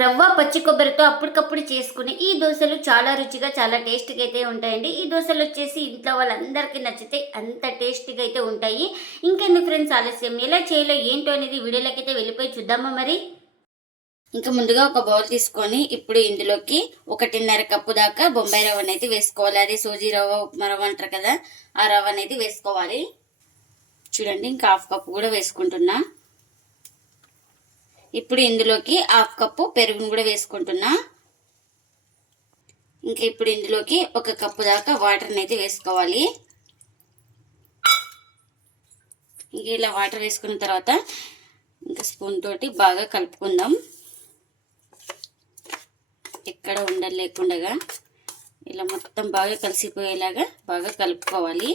రవ్వ పచ్చి కొబ్బరితో అప్పటికప్పుడు చేసుకుని ఈ దోశలు చాలా రుచిగా చాలా టేస్టీగా అయితే ఉంటాయండి. ఈ దోశలు వచ్చేసి ఇంట్లో వాళ్ళందరికీ నచ్చితే అంత టేస్టీగా అయితే ఉంటాయి. ఇంకెందుకు ఫ్రెండ్స్ ఆలస్యం, ఎలా చేయాలో ఏంటో అనేది వీడియోలోకి అయితే వెళ్ళిపోయి చూద్దామా మరి. ఇంకా ముందుగా ఒక బౌల్ తీసుకొని ఇప్పుడు ఇందులోకి 1.5 కప్పు దాకా బొంబాయి రవ్వ అనేది వేసుకోవాలి. అదే సోజీ రవ్వ, ఉప్మా రవ్వ అంటారు కదా, ఆ రవ్వ అనేది వేసుకోవాలి. చూడండి, ఇంకా 1/2 కప్పు కూడా వేసుకుంటున్నా. ఇప్పుడు ఇందులోకి 1/2 కప్పు పెరుగును కూడా వేసుకుంటున్నా. ఇంకా ఇప్పుడు ఇందులోకి 1 కప్పు దాకా వాటర్ని అయితే వేసుకోవాలి. ఇంక ఇలా వాటర్ వేసుకున్న తర్వాత ఇంకా స్పూన్ తోటి బాగా కలుపుకుందాం. ఎక్కడ ఉండలు లేకుండా ఇలా మొత్తం బాగా కలిసిపోయేలాగా బాగా కలుపుకోవాలి.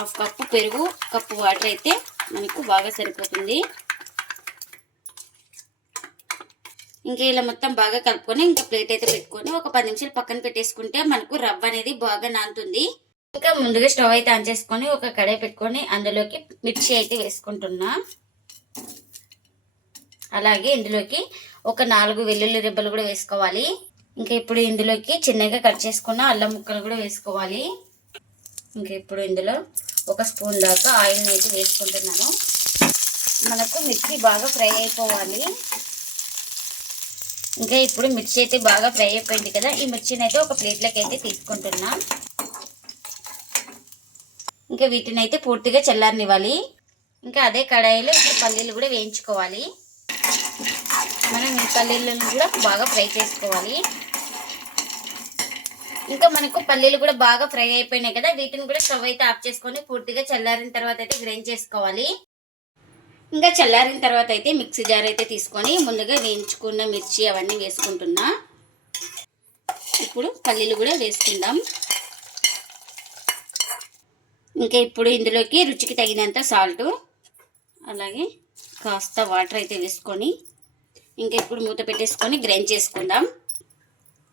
1/2 కప్పు పెరుగు, కప్పు వాటర్ అయితే మనకు బాగా సరిపోతుంది. ఇంకా ఇలా మొత్తం బాగా కలుపుకొని ఇంకా ప్లేట్ అయితే పెట్టుకొని ఒక 10 నిమిషాలు పక్కన పెట్టేసుకుంటే మనకు రవ్వ అనేది బాగా నానుతుంది. ఇంకా ముందుగా స్టవ్ అయితే ఆన్ చేసుకొని ఒక కడాయి పెట్టుకొని అందులోకి మిర్చి అయితే వేసుకుంటున్నా. అలాగే ఇందులోకి ఒక 4 వెల్లుల్లి రెబ్బలు కూడా వేసుకోవాలి. ఇంకా ఇప్పుడు ఇందులోకి చిన్నగా కట్ చేసుకున్న అల్లం ముక్కలు కూడా వేసుకోవాలి. ఇంకా ఇప్పుడు ఇందులో 1 స్పూన్ దాకా ఆయిల్ని అయితే వేసుకుంటున్నాను. మనకు మిర్చి బాగా ఫ్రై అయిపోవాలి. ఇంకా ఇప్పుడు మిర్చి అయితే బాగా ఫ్రై అయిపోయింది కదా, ఈ మిర్చిని అయితే ఒక ప్లేట్లోకి అయితే తీసుకుంటున్నా. ఇంకా వీటిని అయితే పూర్తిగా చల్లారనివ్వాలి. ఇంకా అదే కడాయిలో ఇప్పుడు పల్లీలు కూడా వేయించుకోవాలి. మనం ఈ పల్లీలను కూడా బాగా ఫ్రై చేసుకోవాలి. ఇంకా మనకు పల్లీలు కూడా బాగా ఫ్రై అయిపోయినాయి కదా, వీటిని కూడా స్టవ్ అయితే ఆఫ్ చేసుకొని పూర్తిగా చల్లారిన తర్వాత అయితే గ్రైండ్ చేసుకోవాలి. ఇంకా చల్లారిన తర్వాత అయితే మిక్సీ జార్ అయితే తీసుకొని ముందుగా వేయించుకున్న మిర్చి అవన్నీ వేసుకుంటున్నా. ఇప్పుడు పల్లీలు కూడా వేసుకుందాం. ఇంకా ఇప్పుడు ఇందులోకి రుచికి తగినంత సాల్ట్, అలాగే కాస్త వాటర్ అయితే వేసుకొని ఇంకా ఇప్పుడు మూత పెట్టేసుకొని గ్రైండ్ చేసుకుందాం.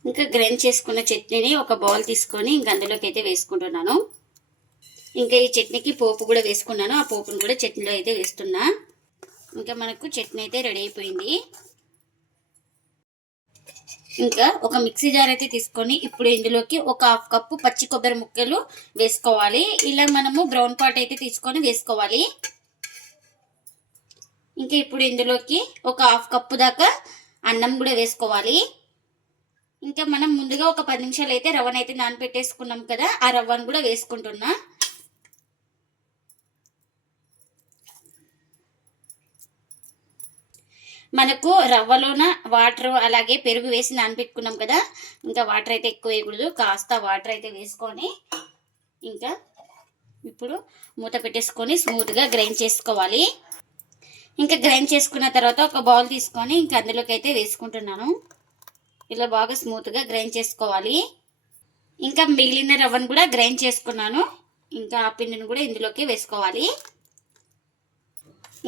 ఇంకా గ్రైండ్ చేసుకున్న చట్నీని ఒక బౌల్ తీసుకొని ఇంకా అందులోకి అయితే వేసుకుంటున్నాను. ఇంకా ఈ చట్నీకి పోపు కూడా వేసుకున్నాను. ఆ పోపును కూడా చట్నీలో అయితే వేస్తున్నా. ఇంకా మనకు చట్నీ అయితే రెడీ అయిపోయింది. ఇంకా ఒక మిక్సీ జార్ అయితే తీసుకొని ఇప్పుడు ఇందులోకి ఒక 1/2 కప్పు పచ్చి కొబ్బరి ముక్కలు వేసుకోవాలి. ఇలా మనము బ్రౌన్ పాట్ అయితే తీసుకొని వేసుకోవాలి. ఇంకా ఇప్పుడు ఇందులోకి ఒక 1/2 కప్పు దాకా అన్నం కూడా వేసుకోవాలి. ఇంకా మనం ముందుగా ఒక 10 నిమిషాలు అయితే రవ్వను అయితే నానబెట్టేసుకున్నాం కదా, ఆ రవ్వను కూడా వేసుకుంటున్నా. మనకు రవ్వలోన వాటర్ అలాగే పెరుగు వేసి నానబెట్టుకున్నాం కదా, ఇంకా వాటర్ అయితే ఎక్కువ వేయకూడదు, కాస్త వాటర్ అయితే వేసుకొని ఇంకా ఇప్పుడు మూత పెట్టేసుకొని స్మూత్గా గ్రైండ్ చేసుకోవాలి. ఇంకా గ్రైండ్ చేసుకున్న తర్వాత ఒక బౌల్ తీసుకొని ఇంకా అందులోకి అయితే వేసుకుంటున్నాను. ఇలా బాగా స్మూత్గా గ్రైండ్ చేసుకోవాలి. ఇంకా మిగిలిన రవ్వను కూడా గ్రైండ్ చేసుకున్నాను. ఇంకా ఆ పిండిని కూడా ఇందులోకి వేసుకోవాలి.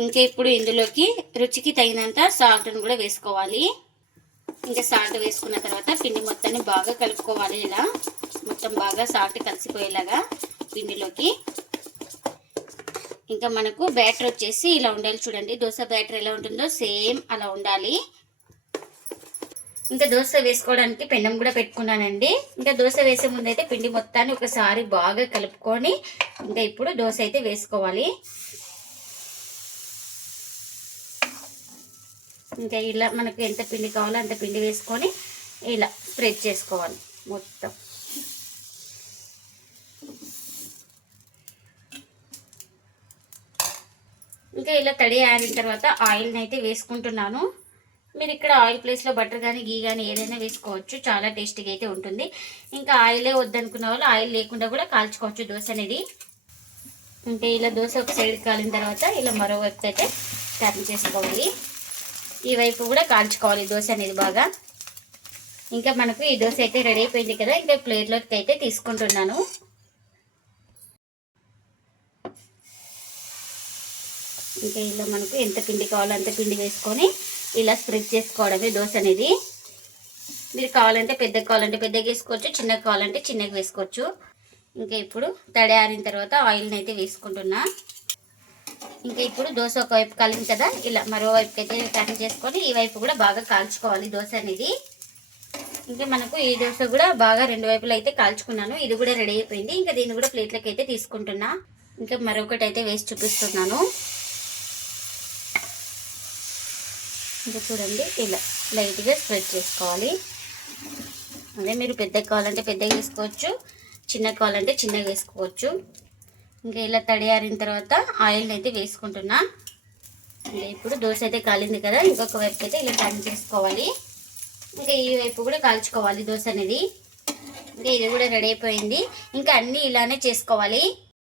ఇంకా ఇప్పుడు ఇందులోకి రుచికి తగినంత సాల్ట్ను కూడా వేసుకోవాలి. ఇంకా సాల్ట్ వేసుకున్న తర్వాత పిండి మొత్తాన్ని బాగా కలుపుకోవాలి. ఇలా మొత్తం బాగా సాల్ట్ కలిసిపోయేలాగా పిండిలోకి. ఇంకా మనకు బ్యాటర్ వచ్చేసి ఇలా ఉండాలి. చూడండి, దోశ బ్యాటర్ ఎలా ఉంటుందో సేమ్ అలా ఉండాలి. ఇంకా దోశ వేసుకోవడానికి పెనం కూడా పెట్టుకున్నానండి. ఇంకా దోశ వేసే ముందు అయితే పిండి మొత్తాన్ని ఒకసారి బాగా కలుపుకొని ఇంకా ఇప్పుడు దోశ అయితే వేసుకోవాలి. ఇంకా ఇలా మనకు ఎంత పిండి కావాలో అంత పిండి వేసుకొని ఇలా స్ప్రెడ్ చేసుకోవాలి మొత్తం. ఇంకా ఇలా తడి ఆరిన తర్వాత ఆయిల్ని అయితే వేసుకుంటున్నాను. మీరు ఇక్కడ ఆయిల్ ప్లేస్లో బటర్ కానీ గీ కానీ ఏదైనా వేసుకోవచ్చు, చాలా టేస్టీగా అయితే ఉంటుంది. ఇంకా ఆయిలే వద్దనుకున్న వాళ్ళు ఆయిల్ లేకుండా కూడా కాల్చుకోవచ్చు దోశ అనేది. అంటే ఇలా దోశ ఒక సైడ్ కాలిన తర్వాత ఇలా మరో వైపు అయితే టర్న్ చేసుకోవాలి. ఈ వైపు కూడా కాల్చుకోవాలి దోశ అనేది బాగా. ఇంకా మనకు ఈ దోశ అయితే రెడీ అయిపోయింది కదా, ఇంకా ప్లేట్లోకి అయితే తీసుకుంటున్నాను. ఇంకా ఇలా మనకు ఎంత పిండి కావాలో అంత పిండి వేసుకొని ఇలా స్ప్రెడ్ చేసుకోవడమే దోశ అనేది. మీరు కావాలంటే పెద్దగా వేసుకోవచ్చు, చిన్నగా కావాలంటే చిన్నగా వేసుకోవచ్చు. ఇంకా ఇప్పుడు తడి ఆరిన తర్వాత ఆయిల్ని అయితే వేసుకుంటున్నా. ఇంకా ఇప్పుడు దోశ ఒకవైపు కాలింది కదా, ఇలా మరోవైపుకి అయితే టర్న్ చేసుకొని ఈ వైపు కూడా బాగా కాల్చుకోవాలి దోశ అనేది. ఇంకా మనకు ఈ దోశ కూడా బాగా రెండు వైపులు అయితే కాల్చుకున్నాను. ఇది కూడా రెడీ అయిపోయింది. ఇంకా దీన్ని కూడా ప్లేట్లకి అయితే తీసుకుంటున్నా. ఇంకా మరొకటి అయితే వేసి చూపిస్తున్నాను. ఇంకా చూడండి, ఇలా లైట్గా స్ప్రెడ్ చేసుకోవాలి. అదే మీరు పెద్దగా కావాలంటే పెద్దగా వేసుకోవచ్చు, చిన్నగా కావాలంటే చిన్నగా వేసుకోవచ్చు. ఇంకా ఇలా తడియారిన తర్వాత ఆయిల్ని అయితే వేసుకుంటున్నా. ఇంకా ఇప్పుడు దోశ అయితే కాలింది కదా, ఇంకొక వైపు అయితే ఇలా టర్న్ చేసుకోవాలి. ఇంకా ఈ వైపు కూడా కాల్చుకోవాలి దోశ అనేది. ఇంకా ఇది కూడా రెడీ అయిపోయింది. ఇంకా అన్నీ ఇలానే చేసుకోవాలి.